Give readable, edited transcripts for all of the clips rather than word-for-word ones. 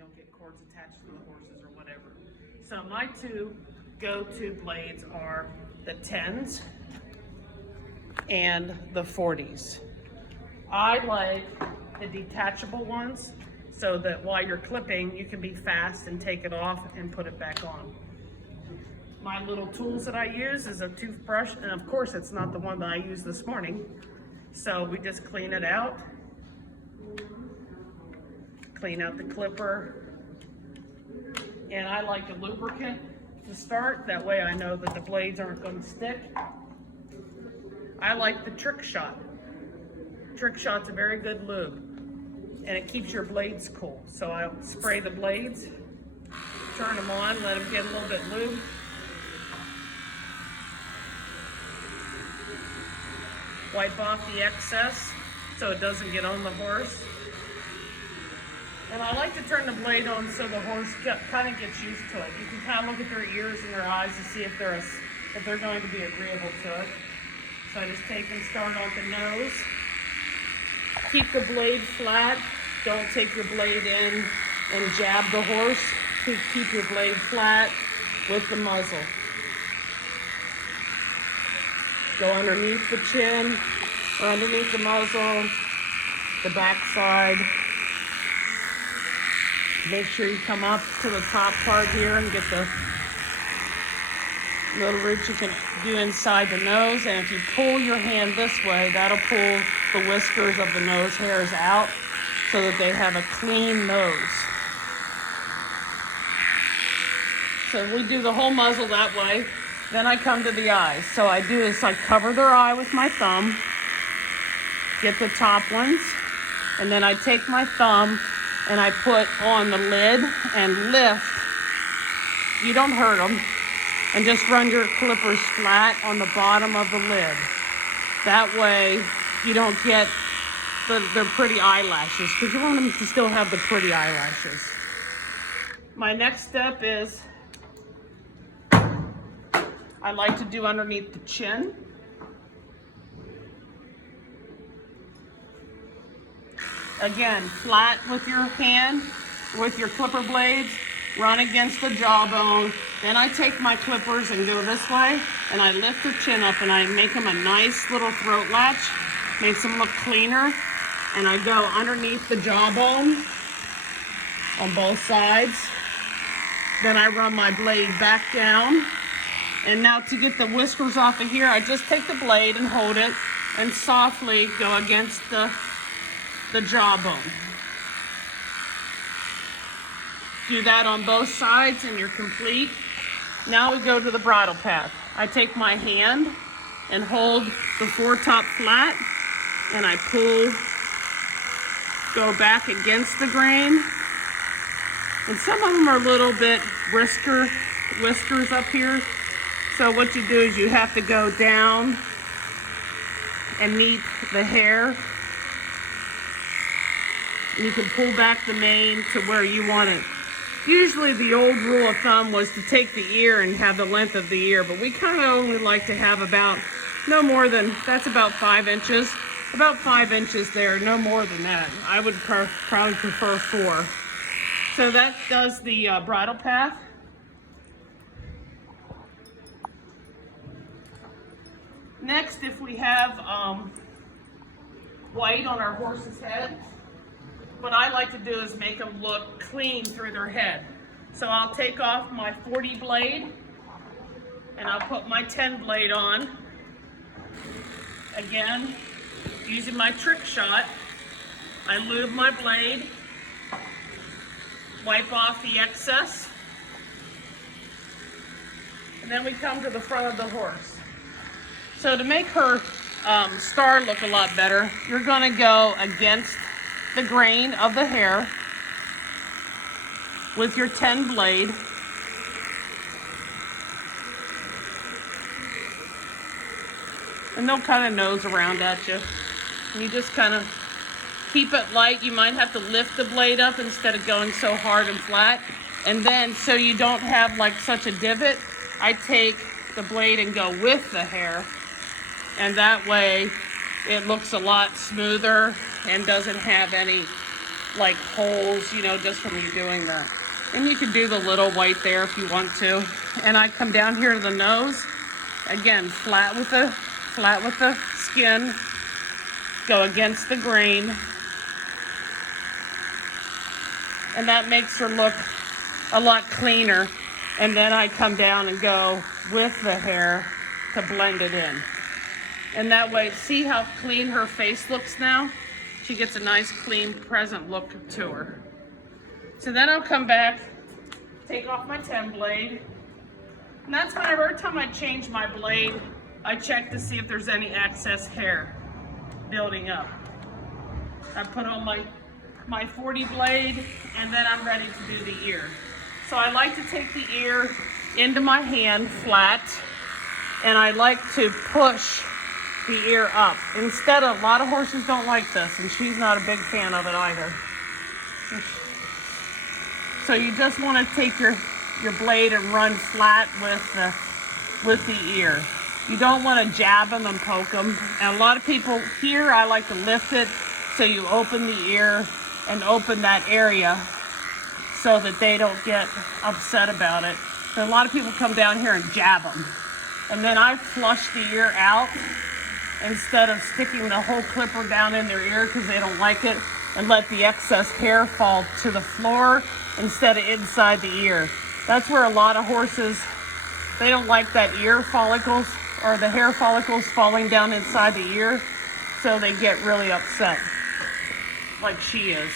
don't get cords attached to the horses or whatever. So my two go-to blades are the 10s and the 40s. I like the detachable ones so that while you're clipping, you can be fast and take it off and put it back on. My little tools that I use is a toothbrush, and of course it's not the one that I used this morning. So we just clean it out, clean out the clipper, and I like a lubricant to start. That way I know that the blades aren't going to stick. I like the Trick Shot. Trick Shot's a very good lube, and it keeps your blades cool. So I'll spray the blades, turn them on, let them get a little bit lube. Wipe off the excess so it doesn't get on the horse. And I like to turn the blade on so the horse kind of gets used to it. You can kind of look at their ears and their eyes to see if they're going to be agreeable to it. So I just take and start on the nose. Keep the blade flat. Don't take your blade in and jab the horse. Keep your blade flat with the muzzle. Go underneath the chin, or underneath the muzzle, the back side. Make sure you come up to the top part here and get the little roots you can do inside the nose. And if you pull your hand this way, that'll pull the whiskers of the nose hairs out so that they have a clean nose. So we do the whole muzzle that way. Then I come to the eyes. So I do is I cover their eye with my thumb, get the top ones, and then I take my thumb and I put on the lid and lift. You don't hurt them. And just run your clippers flat on the bottom of the lid. That way you don't get their pretty eyelashes, because you want them to still have the pretty eyelashes. My next step is I like to do underneath the chin. Again, flat with your hand, with your clipper blades, run against the jawbone. Then I take my clippers and go this way, and I lift their chin up and I make them a nice little throat latch, makes them look cleaner. And I go underneath the jawbone on both sides. Then I run my blade back down. And now to get the whiskers off of here, I just take the blade and hold it and softly go against the jawbone. Do that on both sides and you're complete. Now we go to the bridle path. I take my hand and hold the foretop flat, and I pull, go back against the grain. And some of them are a little bit whiskers up here. So what you do is you have to go down and meet the hair. And you can pull back the mane to where you want it. Usually the old rule of thumb was to take the ear and have the length of the ear, but we kind of only like to have about, no more than, that's about 5 inches. About 5 inches there, no more than that. I would probably prefer 4. So that does the bridle path. Next, if we have white on our horse's head, what I like to do is make them look clean through their head. So I'll take off my 40 blade and I'll put my 10 blade on. Again, using my Trick Shot, I lube my blade, wipe off the excess, and then we come to the front of the horse. So to make her star look a lot better, you're going to go against the grain of the hair with your 10 blade. And they'll kind of nose around at you. And you just kind of keep it light. You might have to lift the blade up instead of going so hard and flat. And then, so you don't have like such a divot, I take the blade and go with the hair. And that way it looks a lot smoother and doesn't have any like holes, you know, just from you doing that. And you can do the little white there if you want to. And I come down here to the nose. Again, flat with the skin. Go against the grain. And that makes her look a lot cleaner. And then I come down and go with the hair to blend it in. And that way, see how clean her face looks now? She gets a nice, clean, present look to her. So then I'll come back, take off my 10 blade. And that's whenever, every time I change my blade, I check to see if there's any excess hair building up. I put on my 40 blade, and then I'm ready to do the ear. So I like to take the ear into my hand flat, and I like to push the ear up. Instead of, a lot of horses don't like this, and she's not a big fan of it either. So you just want to take your blade and run flat with the ear. You don't want to jab them and poke them. And a lot of people here, I like to lift it so you open the ear and open that area so that they don't get upset about it. So a lot of people come down here and jab them. And then I flush the ear out instead of sticking the whole clipper down in their ear because they don't like it, and let the excess hair fall to the floor instead of inside the ear. That's where a lot of horses, they don't like that ear follicles or the hair follicles falling down inside the ear, so they get really upset, like she is.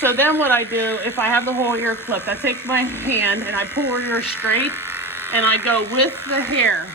So then what I do, if I have the whole ear clipped, I take my hand and I pull her ear straight and I go with the hair.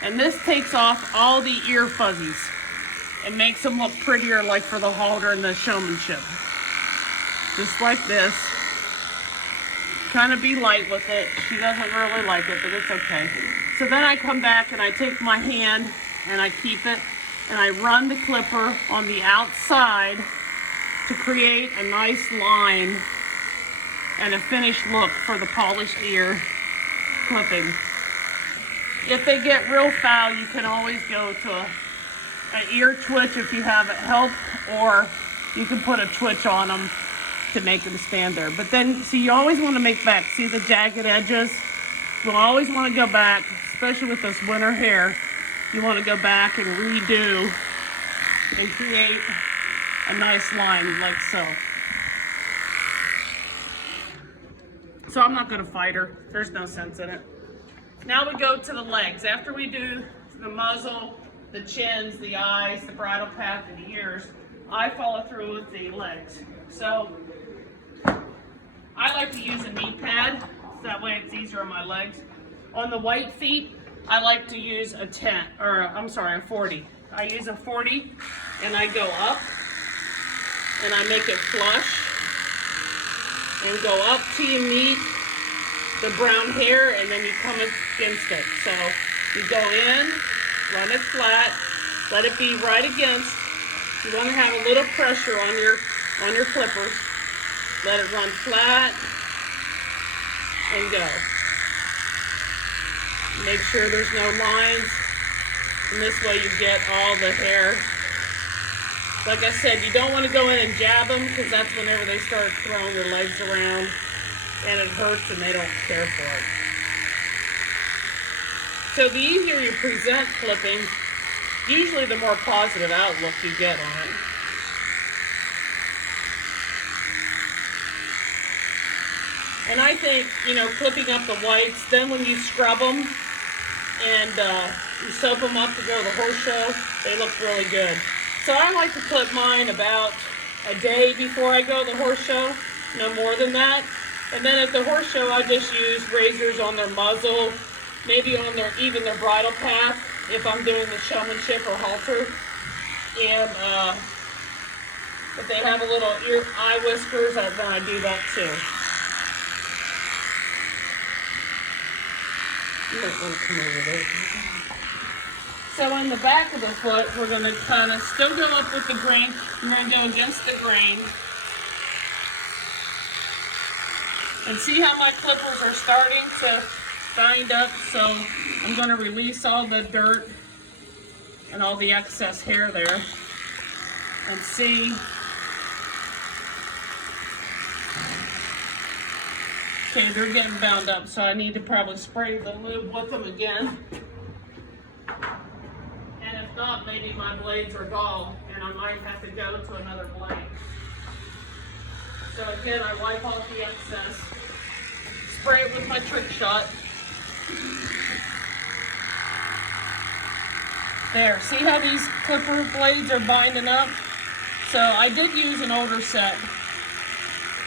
And this takes off all the ear fuzzies and makes them look prettier, like for the halter and the showmanship. Just like this. Kind of be light with it. She doesn't really like it, but it's okay. So then I come back and I take my hand and I keep it and I run the clipper on the outside to create a nice line and a finished look for the polished ear clipping. If they get real foul, you can always go to an ear twitch if you have help, or you can put a twitch on them to make them stand there. But then, see, you always want to make back. See the jagged edges? You'll always want to go back, especially with this winter hair. You want to go back and redo and create a nice line like so. So I'm not going to fight her. There's no sense in it. Now we go to the legs. After we do the muzzle, the chins, the eyes, the bridle path, and the ears, I follow through with the legs. So I like to use a knee pad, so that way it's easier on my legs. On the white feet, I like to use a 40. I use a 40 and I go up and I make it flush and go up till you meet the brown hair, and then you come against it. So you go in, run it flat, let it be right against. You want to have a little pressure on your clippers. Let it run flat and go. Make sure there's no lines, and this way you get all the hair. Like I said, you don't want to go in and jab them, because that's whenever they start throwing their legs around and it hurts and they don't care for it. So the easier you present clipping, usually the more positive outlook you get on it. And I think, you know, clipping up the whites, then when you scrub them and you soap them up to go to the horse show, they look really good. So I like to clip mine about a day before I go to the horse show, no more than that. And then at the horse show, I just use razors on their muzzle, maybe on even their bridle path, if I'm doing the showmanship or halter. And if they have a little eye whiskers, then I do that too. You might want to come over there. So on the back of the foot, we're going to kind of still go up with the grain. We're going to go against the grain. And see how my clippers are starting to bind up? So I'm going to release all the dirt and all the excess hair there. And see Okay, they're getting bound up, so I need to probably spray the lube with them again. And if not, maybe my blades are dull and I might have to go to another blade. So again, I wipe off the excess, spray it with my trick shot. There, see how these clipper blades are binding up? So I did use an older set.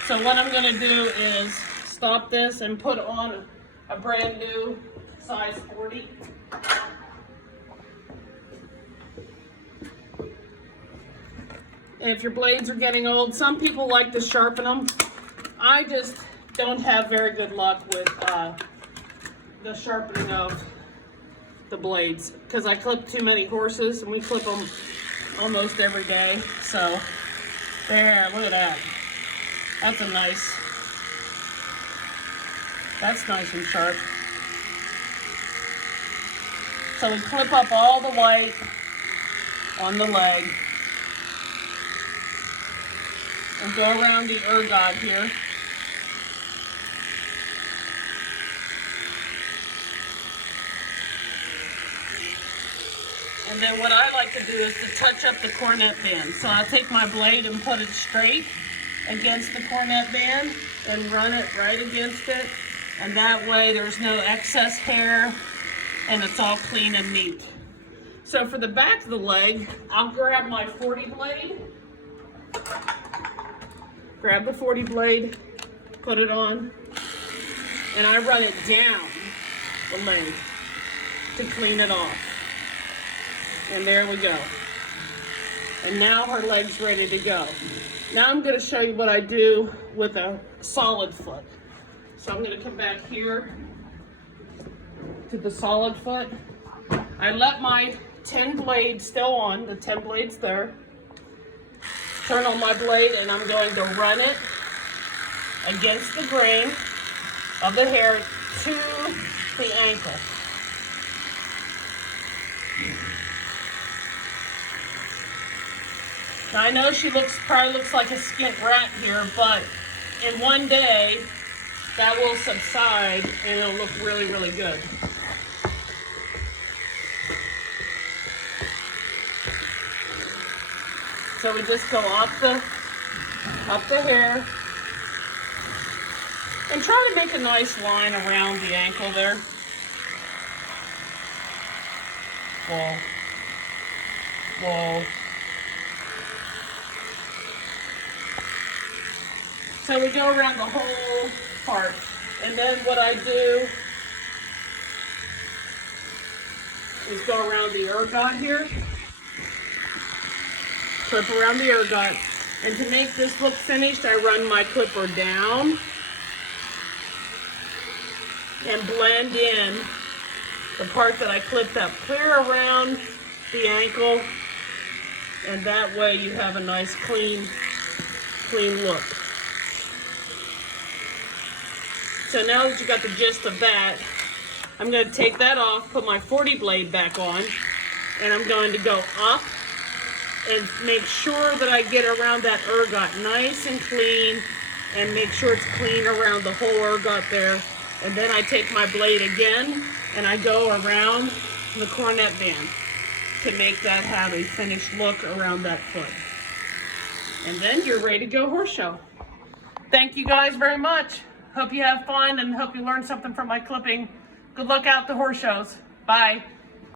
So what I'm gonna do is stop this and put on a brand new size 40. If your blades are getting old, some people like to sharpen them. I just don't have very good luck with the sharpening of the blades because I clip too many horses and we clip them almost every day. So there, look at that. That's nice and sharp. So we clip up all the white on the leg and go around the ergot here. And then what I like to do is to touch up the cornet band. So I'll take my blade and put it straight against the cornet band and run it right against it. And that way there's no excess hair and it's all clean and neat. So for the back of the leg, I'll grab my 40 blade. Grab the 40 blade, put it on, and I run it down the leg to clean it off. And there we go. And now her leg's ready to go. Now I'm going to show you what I do with a solid foot. So I'm going to come back here to the solid foot. I let my 10 blade still on, the 10 blades there. Turn on my blade and I'm going to run it against the grain of the hair to the ankle. Now I know she probably looks like a skint rat here, but in one day that will subside and it'll look really, really good. So we just go up the hair and try to make a nice line around the ankle there. Whoa. Whoa. So we go around the whole part. And then what I do is go around the ergot here. Clip around the ergot. And to make this look finished, I run my clipper down and blend in the part that I clipped up clear around the ankle, and that way you have a nice clean look. So now that you got the gist of that, I'm going to take that off, put my 40 blade back on, and I'm going to go up and make sure that I get around that ergot nice and clean, and make sure it's clean around the whole ergot there. And then I take my blade again and I go around the cornet band to make that have a finished look around that foot. And then you're ready to go horse show. Thank you guys very much. Hope you have fun and hope you learned something from my clipping. Good luck out the horse shows. Bye.